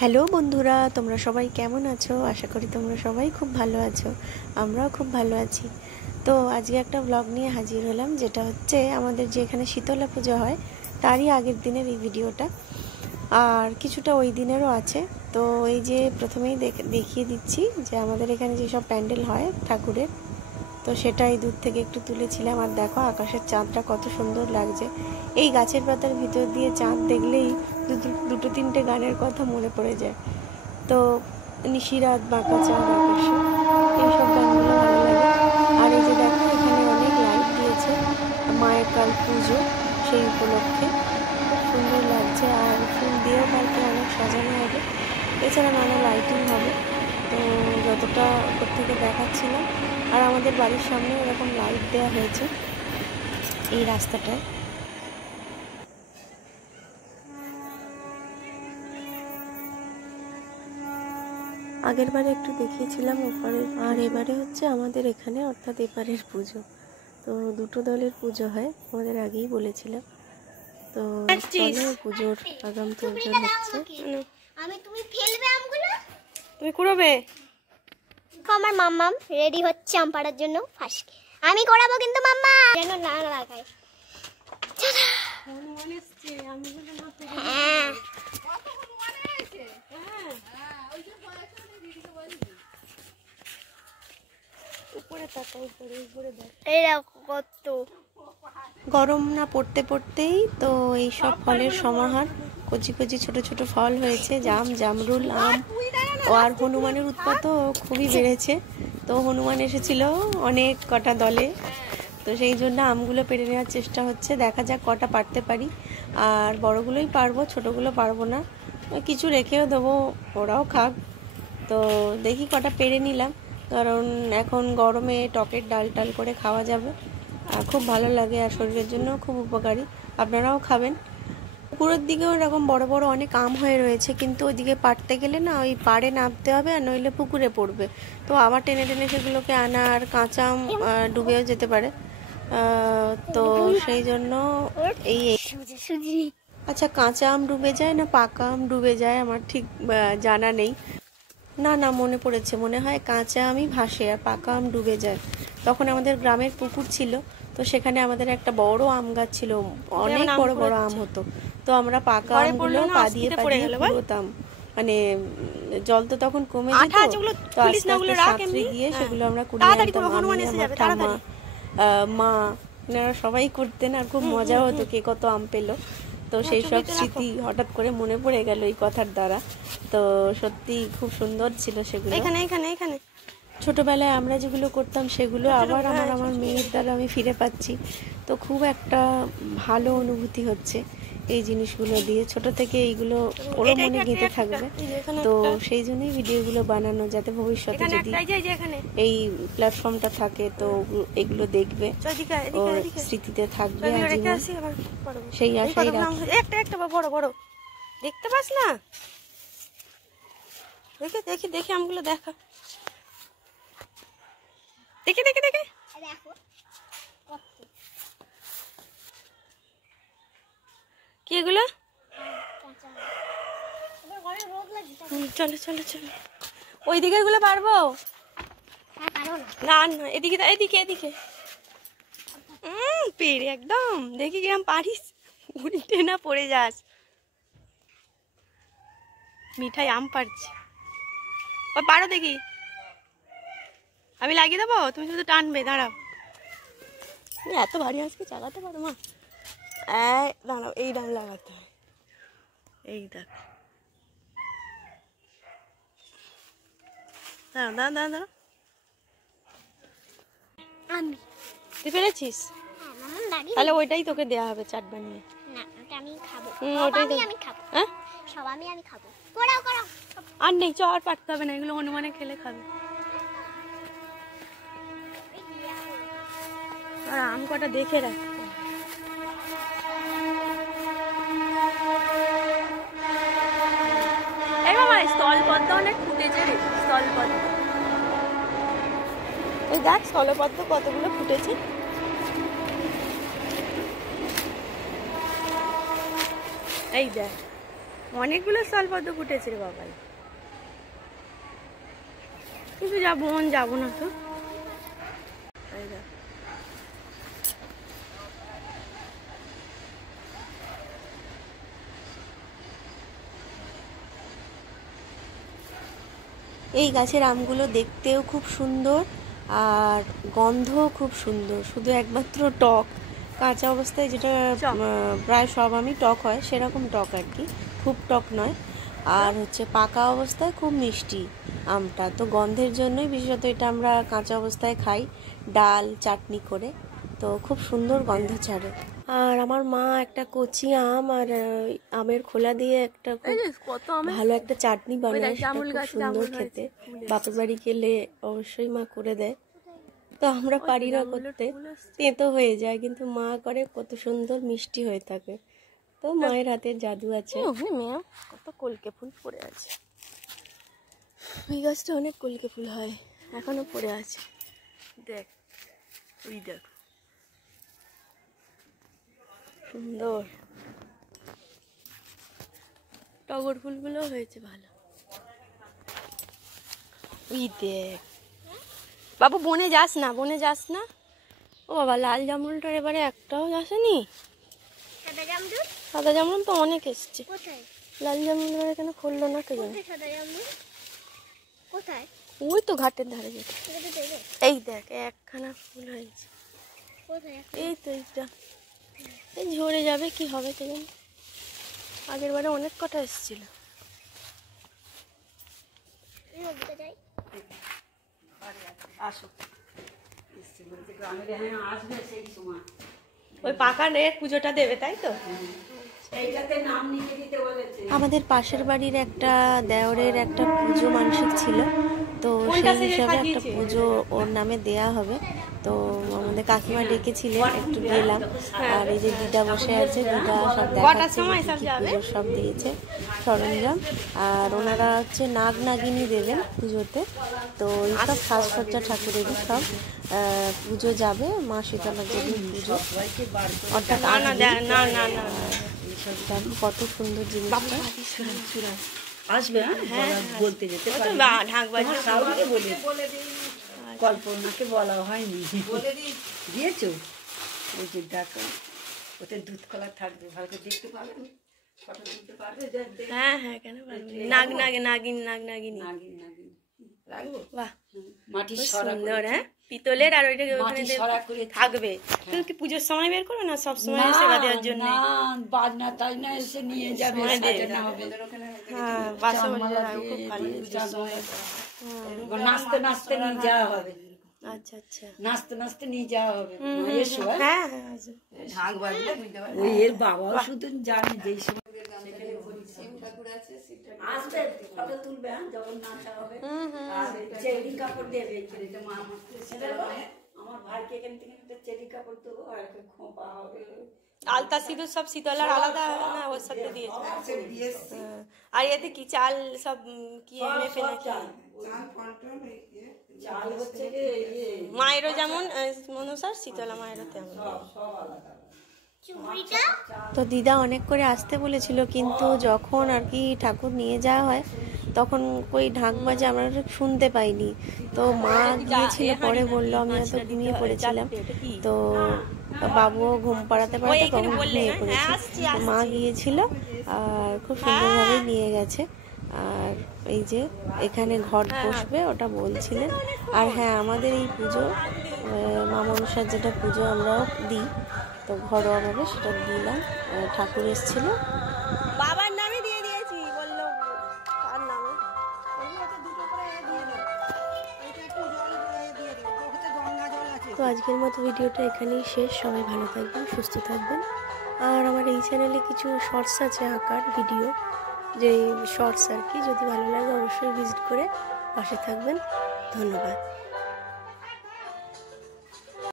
Hello বন্ধুরা, তোমরা সবাই কেমন আছো? আশা করি তোমরা সবাই খুব ভালো আছো। আমরাও খুব ভালো আছি। তো আজকে একটা ব্লগ নিয়ে হাজির হলাম, যেটা হচ্ছে আমাদের যে এখানে শীতলা পুজো হয় তারই আগের দিনের এই ভিডিওটা, আর কিছুটা ওই দিনেরও আছে। তো এই যে প্রথমেই দেখিয়ে দিচ্ছি যে আমাদের এখানে যেসব প্যান্ডেল হয় ঠাকুরের, তো সেটাই দূর থেকে একটু তুলেছিলাম। আর দেখো আকাশের চাঁদটা কত সুন্দর লাগছে। এই গাছের পাতার ভিতর দিয়ে চাঁদ দেখলেই দুটো তিনটে গানের কথা মনে পড়ে যায়। তো নিশিরাত বাঁকা চাঁদ আকাশে, এইসব গানগুলো ভালো লাগে। আর এই যে দেখো এখানে অনেক লাইট দিয়েছে, মায়ের কাল পুজো সেই উপলক্ষে খুব সুন্দর লাগছে। আর ফুল দিয়েও কালকে অনেক সাজানো হবে, এছাড়া নানা লাইটিং হবে। তো যতটা ওপর থেকে দেখাচ্ছিলাম। আর আমাদের বাড়ির সামনে এরকম লাইট দেওয়া হয়েছে এই রাস্তাটায়। আগের বারে একটু দেখিয়েছিলাম ওপারের, আর এবারে হচ্ছে আমাদের এখানে, অর্থাৎ এপারের পুজো। তো দুটো দলের পুজো হয়, আমাদের আগেই বলেছিলাম। তো পুজোর আগাম তোড়জোড় হচ্ছে। তুমি ফেলবে আমগুলো, তুমি কুড়োবে। আমার মাম্মাম রেডি হচ্ছে আম পাড়ার জন্য। ফাঁসকে আমি করাবো, কিন্তু মাম্মা যেন না লাগায়। গরম না পড়তে পড়তেই তো এই সব ফলের সমাহার, কচি কচি ছোট ছোট ফল হয়েছে, জাম, জামরুল, আম। আর হনুমানের উৎপাতও খুবই বেড়েছে। তো হনুমান এসেছিল অনেক কটা দলে, তো সেই জন্য আমগুলো পেড়ে নেওয়ার চেষ্টা হচ্ছে। দেখা যাক কটা পারতে পারি। আর বড়গুলোই পারবো, ছোটোগুলো পারবো না। কিছু রেখেও দেবো, ওরাও খাক। তো দেখি কটা পেরে নিলাম, কারণ এখন গরমে টকের ডাল টাল করে খাওয়া যাবে, খুব ভালো লাগে আর শরীরের জন্য খুব উপকারী। আপনারাও খাবেন। পুকুরের দিকেও এরকম বড় বড় অনেক আম হয়ে রয়েছে, কিন্তু ওইদিকে পাড়তে গেলে না ওই পাড়ে নামতে হবে, আর নইলে পুকুরে পড়বে। তো আবার টেনে টেনে সেগুলোকে আনা, আর কাঁচা আম ডুবেও যেতে পারে। তো সেই জন্য এই আচ্ছা, কাঁচা আম ডুবে যায় না পাকা আম ডুবে যায় আমার ঠিক জানা নেই। না না, মনে পড়েছে, মনে হয় কাঁচা আমই ভাসে আর পাকা আম ডুবে যায়। তখন আমাদের গ্রামের পুকুর ছিল, তো সেখানে আমাদের একটা বড় আম গাছ ছিল, অনেক বড় বড় আম হতো। তো আমরা পাকা আমগুলো পা দিয়ে কুড়োতাম। মানে জল তো তখন কমে যেত, তো আস্তে আস্তে সাঁতরে গিয়ে সেগুলো আমরা কুড়িয়ে আনতাম। আমার ঠাম্মা, মা, এনারা সবাই করতেন, আর খুব মজা হতো কে কত আম পেলো। তো সেই সব স্মৃতি হঠাৎ করে মনে পড়ে গেল এই কথার দ্বারা। তো সত্যি খুব সুন্দর ছিল সেগুলো। এখানে এখানে এখানে ছোটবেলায় আমরা যেগুলো করতাম সেগুলো আবার আমার মেয়ের দ্বারা আমি ফিরে পাচ্ছি। তো খুব একটা ভালো অনুভূতি হচ্ছে এই জিনিসগুলো দিয়ে। ছোট থেকে এইগুলো ওরও মনে গেঁথে থাকবে। তো সেই জন্যই ভিডিওগুলো বানানো, যাতে ভবিষ্যতে যদি এই প্ল্যাটফর্মটা থাকে তো এগুলো দেখবে, ওর স্মৃতিতে থাকবে আজীবন, সেই আশাই রাখি। একটা একটা বড় বড় দেখতে পাস না? দেখে দেখি দেখি আমগুলো দেখা, দেখে দেখে দেখে কি এগুলো? চলো চলো চলো, ওই দিকে এগুলো পারবো না? না, এদিকে এদিকে এদিকে পেরে একদম দেখি কিরম পারিস, উল্টে না পড়ে যাস। মিঠাই আম পারছি, পারো দেখি, আমি লাগিয়ে দেবো, তুমি শুধু টানবে। দাঁড়াও, এত ভারী আজকে চালাতে পারো মা? দাঁড়াও, এই ডান লাগাতে হয়, এই দেখো। দাঁড়াও দাঁড়াও দাঁড়াও দাঁড়াও, আমি তুই পেরেছিস? তাহলে ওইটাই তোকে দেওয়া হবে চাট বানিয়ে। না, ওটা আমি খাবো। ওটাই আমি খাবো। হ্যাঁ, সব আমি খাবো। করাও করাও। আর নেই, চ, আর পারতে হবে না, এগুলো হনুমানে খেলে খাবে। আর আম কটা দেখে রাখ। এই বাবা, স্থলপদ্ম অনেক ফুটেছে রে, স্থলপদ্ম। ওই দেখ স্থলপদ্ম কতগুলো ফুটেছে। এই দেখ, অনেকগুলো স্থলপদ্ম ফুটেছে রে বাবাই, কিন্তু যাবো যাবো না তো। এই গাছের আমগুলো দেখতেও খুব সুন্দর আর গন্ধও খুব সুন্দর, শুধু একমাত্র টক। কাঁচা অবস্থায় যেটা প্রায় সব আমি টক হয় সেরকম টক আর কি, খুব টক নয়। আর হচ্ছে পাকা অবস্থায় খুব মিষ্টি আমটা, তো গন্ধের জন্যই বিশেষত এটা আমরা কাঁচা অবস্থায় খাই ডাল চাটনি করে, তো খুব সুন্দর গন্ধ ছাড়ে। আর আমার মা একটা কচি আম আর আমের খোলা দিয়ে একটা ভালো একটা চাটনি বানায়, সেটা খুব সুন্দর খেতে। বাপের বাড়ি গেলে অবশ্যই মা করে দেয়, তো আমরা পারি না করতে, তেঁতো হয়ে যায়, কিন্তু মা করে, কত সুন্দর মিষ্টি হয়ে থাকে। তো মায়ের হাতের জাদু আছে। কত কলকে ফুল পড়ে আছে, এই গাছটা অনেক কলকে ফুল হয়, এখনো পড়ে আছে। দেখ ওই দেখ সুন্দর টগর ফুলগুলো হয়েছে ভালো। ওই দেখ বাবু, বনে যাস না, বনে যাস না। ও বাবা, লাল জামরুলটার এবারে একটাও আসেনি। সাদা জামরুল তো অনেক এসছে, লাল জামরুল এবারে কেন খুললো না কে জানে। ওই তো ঘাটের ধারে যেতে, এই দেখ একখানা ফুল হয়েছে, এই তো এইটা, এই ঝরে যাবে, কি হবে কে জানে। আগের বারে অনেক কটা এসেছিল। ওই পাকা রে পুজোটা দেবে, তাই তো? আমাদের পাশের বাড়ির একটা দেওরের একটা পুজো মানসিক ছিল, তো সেই হিসাবে একটা পুজো ওর নামে দেয়া হবে। তো আমাদের কাকিমা ডেকেছিলেন, একটু গেলাম। আর এই যে দিদা বসে আছে, দিদা সব দেখাচ্ছে, পুজোর সব দিয়েছে সরঞ্জাম। আর ওনারা হচ্ছে নাগ নাগিনী দেবেন পুজোতে, তো এইসব সাজসজ্জা ঠাকুরেরই সব পুজো যাবে মা শীতলার যেদিন পুজো, অর্থাৎ কত সুন্দর জিনিসটা আসবে। হ্যাঁ, বলতে যেতে কল্পনাকে বলা হয়নি, দিয়েছো ওই যে দেখো, ওতে দুধ কলা থাকবে, ভালো করে দেখতে পাবে, ফটো দিতে পারবে। হ্যাঁ হ্যাঁ, কেন নাগ নাগে নাগিন নাগ নাগিনী রাখবো। বাহ, মাটির সুন্দর। হ্যাঁ, পিতলের, আর ওইটা ওখানে থাকবে। তুমি কি পুজোর সময় বের করো না সব সময় সেবা দেওয়ার জন্য? বাজনা টাজনা এসে নিয়ে যাবে, হ্যাঁ, বাসা খুব ভালো, নাচতে নাচতে নিয়ে যাওয়া হবে। আচ্ছা আচ্ছা, নাচতে নাচতে নিয়ে যাওয়া হবে। হ্যাঁ, ওই এর বাবাও শুধু জানে যেই সময় আসবে ফটো তুলবে, যখন নাচা হবে চেরি কাপড় দেবে। আমার ভাইকে এখান থেকে একটা চেরি কাপড় দেবো, আর একটা খোঁপা হবে। আলতা সিঁদুর সব শীতলার আলাদা না, ওর সাথে দিয়েছে। আর এতে কি চাল সব কি মেপে নাকি? চাল হচ্ছে মায়েরও যেমন মনসার, শীতলা মায়েরও তেমন। তো দিদা অনেক করে আসতে বলেছিল, কিন্তু যখন আর কি ঠাকুর নিয়ে যাওয়া হয় তখন ওই ঢাক বাজে আমরা শুনতে পাইনি। তো মা গিয়েছিল, পরে বললো, আমি হয়তো ঘুমিয়ে পড়েছিলাম, তো বাবুও ঘুম পাড়াতে পাড়াতে তখন ঘুমিয়ে পড়েছে। মা গিয়েছিল আর খুব সুন্দরভাবে নিয়ে গেছে। আর এই যে এখানে ঘট বসবে ওটা বলছিলেন। আর হ্যাঁ, আমাদের এই পুজো মা মনসার যেটা পুজো আমরাও দিই, তো ঘরোয়াভাবে সেটা দিলাম। ঠাকুর এসেছিল, বাবার নামে দিয়ে দিয়েছি, বললো কার নামে। তো আজকের মতো ভিডিওটা এখানেই শেষ। সবাই ভালো থাকবেন, সুস্থ থাকবেন। আর আমার এই চ্যানেলে কিছু শর্টস আছে, আঁকার ভিডিও, যে শর্টস আর কি, যদি ভালো লাগে অবশ্যই ভিজিট করে পাশে থাকবেন। ধন্যবাদ।